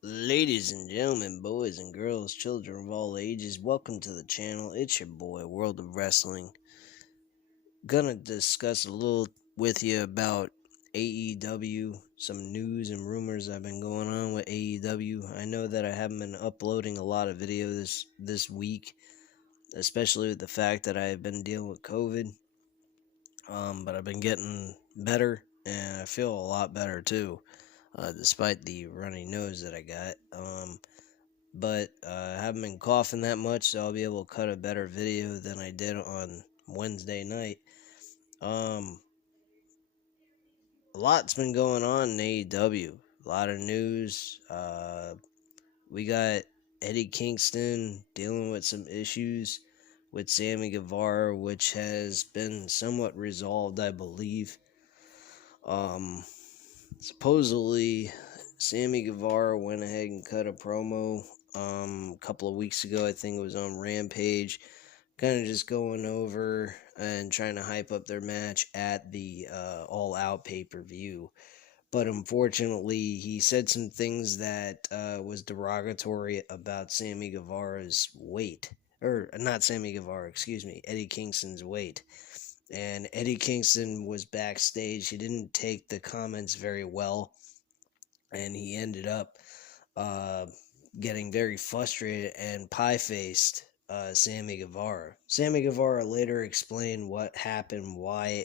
Ladies and gentlemen, boys and girls, children of all ages, welcome to the channel. It's your boy, World of Wrestling. Gonna discuss a little with you about AEW, some news and rumors that have been going on with AEW. I know that I haven't been uploading a lot of videos this week, especially with the fact that I've been dealing with COVID. But I've been getting better, and I feel a lot better too, despite the runny nose that I got. But I haven't been coughing that much, so I'll be able to cut a better video than I did on Wednesday night. Um, a lot's been going on in AEW. A lot of news. We got Eddie Kingston dealing with some issues with Sammy Guevara, which has been somewhat resolved, I believe. Supposedly, Sammy Guevara went ahead and cut a promo a couple of weeks ago. I think it was on Rampage, kind of just going over and trying to hype up their match at the All Out pay-per-view. But unfortunately, he said some things that was derogatory about Sammy Guevara's weight. Or, not Sammy Guevara, excuse me, Eddie Kingston's weight. And Eddie Kingston was backstage. He didn't take the comments very well, and he ended up uh, getting very frustrated and pie-faced Sammy Guevara. Sammy Guevara later explained what happened, why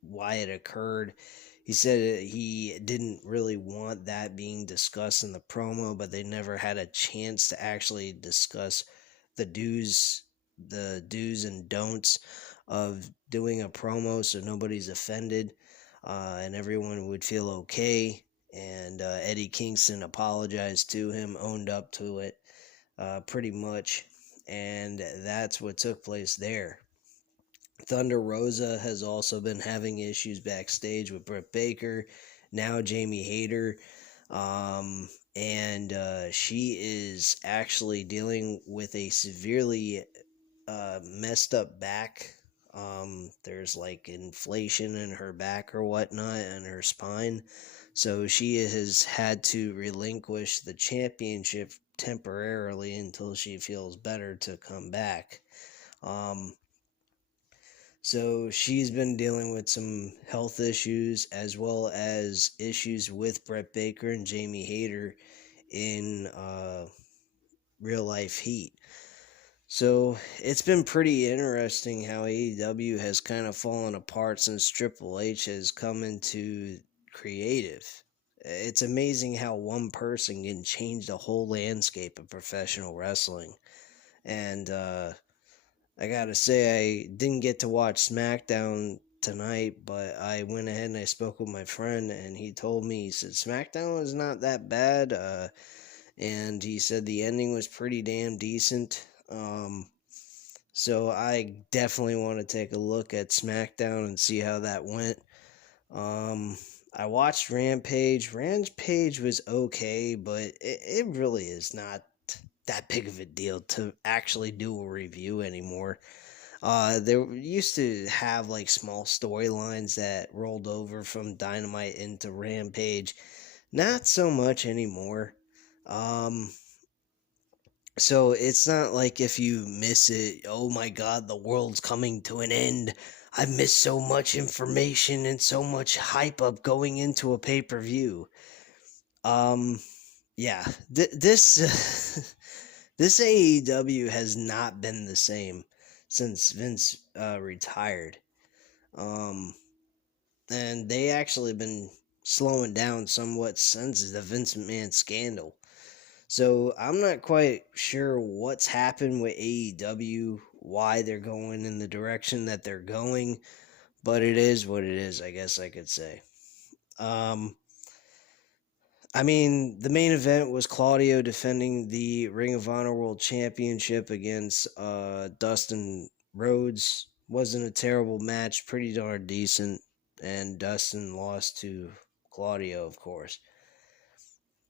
it occurred. He said he didn't really want that being discussed in the promo, but they never had a chance to actually discuss the do's and don'ts of doing a promo, so nobody's offended, and everyone would feel okay. And Eddie Kingston apologized to him, owned up to it, pretty much, and that's what took place there. Thunder Rosa has also been having issues backstage with Britt Baker, now Jamie Hayter, and she is actually dealing with a severely messed up back. There's like inflation in her back or whatnot and her spine. So she has had to relinquish the championship temporarily until she feels better to come back. Um, so she's been dealing with some health issues as well as issues with Brett Baker and Jamie Hayter in real life heat. So it's been pretty interesting how AEW has kind of fallen apart since Triple H has come into creative. It's amazing how one person can change the whole landscape of professional wrestling. And I gotta say, I didn't get to watch SmackDown tonight, but I went ahead and I spoke with my friend, and he told me, he said SmackDown was not that bad, and he said the ending was pretty damn decent. So I definitely want to take a look at SmackDown and see how that went. Um, I watched Rampage. Rampage was okay, but it really is not that big of a deal to actually do a review anymore. They used to have like small storylines that rolled over from Dynamite into Rampage. Not so much anymore. Um, so it's not like if you miss it, oh my god, the world's coming to an end. I've missed so much information and so much hype up going into a pay-per-view. Um, yeah, this this AEW has not been the same since Vince retired. Um, and they actually been slowing down somewhat since the Vince McMahon scandal. So I'm not quite sure what's happened with AEW, why they're going in the direction that they're going, but it is what it is, I guess I could say. Um, I mean, the main event was Claudio defending the Ring of Honor World Championship against Dustin Rhodes. Wasn't a terrible match, pretty darn decent, and Dustin lost to Claudio, of course.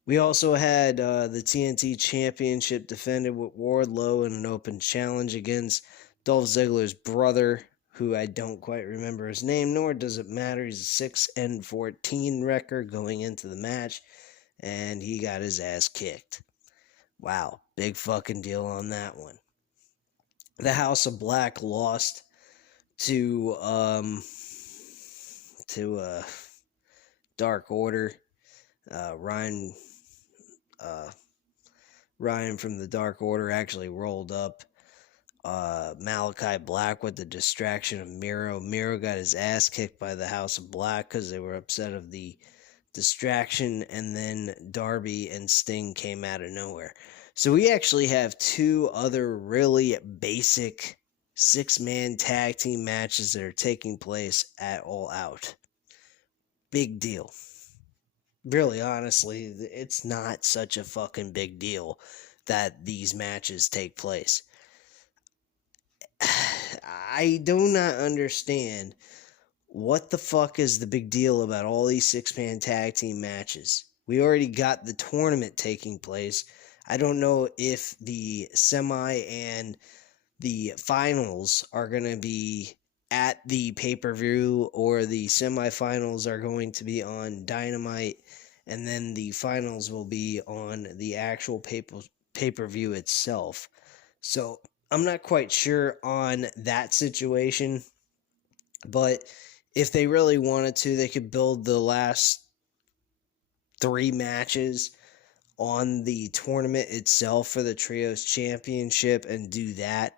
We also had the TNT Championship defended with Wardlow in an open challenge against Dolph Ziggler's brother, who I don't quite remember his name, nor does it matter. He's a 6-14 record going into the match. and he got his ass kicked. Wow, big fucking deal on that one. The House of Black lost to to Dark Order. Ryan Ryan from the Dark Order actually rolled up Malachi Black with the distraction of Miro. Miro got his ass kicked by the House of Black because they were upset of the distraction, and then Darby and Sting came out of nowhere. So we actually have two other really basic six-man tag team matches that are taking place at All Out. Big deal. Really, honestly, it's not such a fucking big deal that these matches take place. I do not understand what the fuck is the big deal about all these six-man tag team matches. We already got the tournament taking place. I don't know if the semi and the finals are going to be at the pay-per-view, or the semifinals are going to be on Dynamite, and then the finals will be on the actual pay-per-view itself. So I'm not quite sure on that situation, but if they really wanted to, they could build the last 3 matches on the tournament itself for the Trios Championship and do that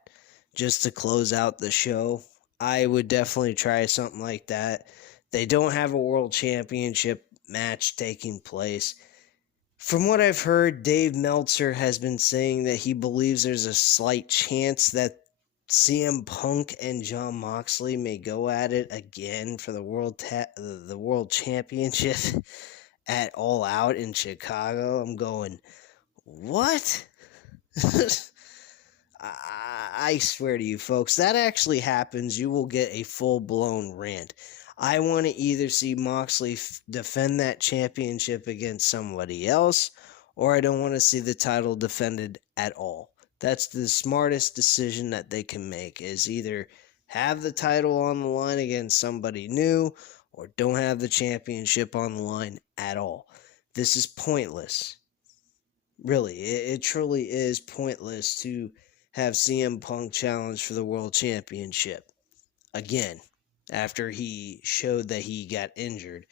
just to close out the show. I would definitely try something like that. They don't have a World Championship match taking place. From what I've heard, Dave Meltzer has been saying that he believes there's a slight chance that CM Punk and Jon Moxley may go at it again for the World Championship at All Out in Chicago. I'm going, what? I swear to you, folks, that actually happens, you will get a full-blown rant. I want to either see Moxley defend that championship against somebody else, or I don't want to see the title defended at all. That's the smartest decision that they can make, is either have the title on the line against somebody new, or don't have the championship on the line at all. This is pointless. Really, it truly is pointless to have CM Punk challenge for the World Championship again after he showed that he got injured.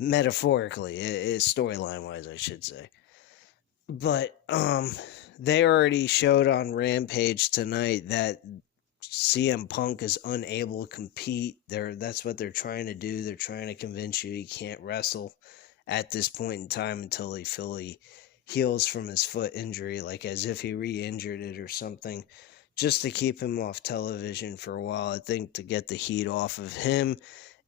Metaphorically, storyline wise, I should say. But they already showed on Rampage tonight that CM Punk is unable to compete. That's what they're trying to do. They're trying to convince you he can't wrestle at this point in time until he fully heals from his foot injury, like as if he re-injured it or something, just to keep him off television for a while. I think to get the heat off of him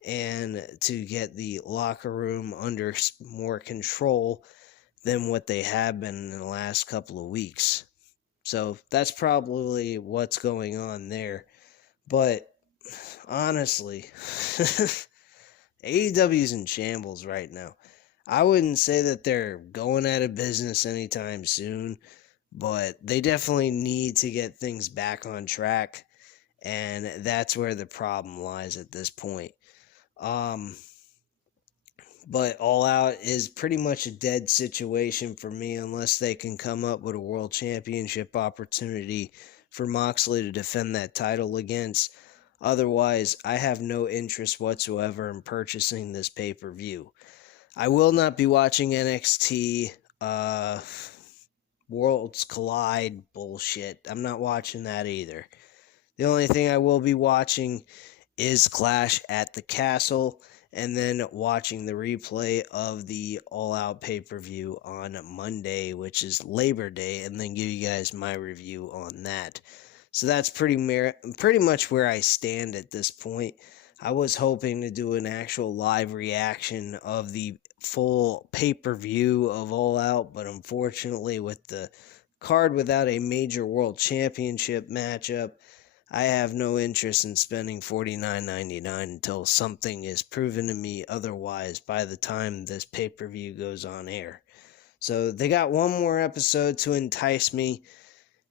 and to get the locker room under more control than what they have been in the last couple of weeks. So that's probably what's going on there. But honestly, AEW's in shambles right now. I wouldn't say that they're going out of business anytime soon, but they definitely need to get things back on track, and that's where the problem lies at this point. But All Out is pretty much a dead situation for me unless they can come up with a World Championship opportunity for Moxley to defend that title against. Otherwise, I have no interest whatsoever in purchasing this pay-per-view. I will not be watching NXT Worlds Collide bullshit. I'm not watching that either. The only thing I will be watching is Clash at the Castle, and then watching the replay of the All Out pay-per-view on Monday, which is Labor Day, and then give you guys my review on that. So that's pretty much where I stand at this point. I was hoping to do an actual live reaction of the full pay-per-view of All Out, but unfortunately with the card without a major world championship matchup, I have no interest in spending $49.99 until something is proven to me otherwise by the time this pay-per-view goes on air. So they got one more episode to entice me,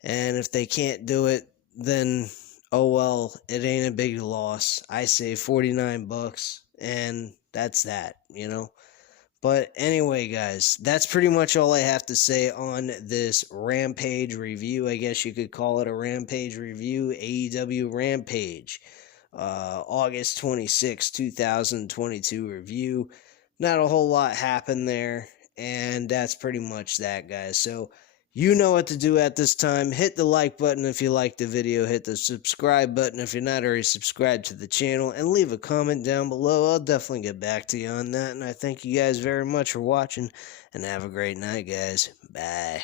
and if they can't do it, then oh well, it ain't a big loss. I say $49 and that's that, you know. But anyway, guys, that's pretty much all I have to say on this Rampage review. I guess you could call it a Rampage review. AEW Rampage, August 26, 2022 review. Not a whole lot happened there, and that's pretty much that, guys. So you know what to do at this time. Hit the like button if you liked the video. Hit the subscribe button if you're not already subscribed to the channel. And leave a comment down below. I'll definitely get back to you on that. And I thank you guys very much for watching. And have a great night, guys. Bye.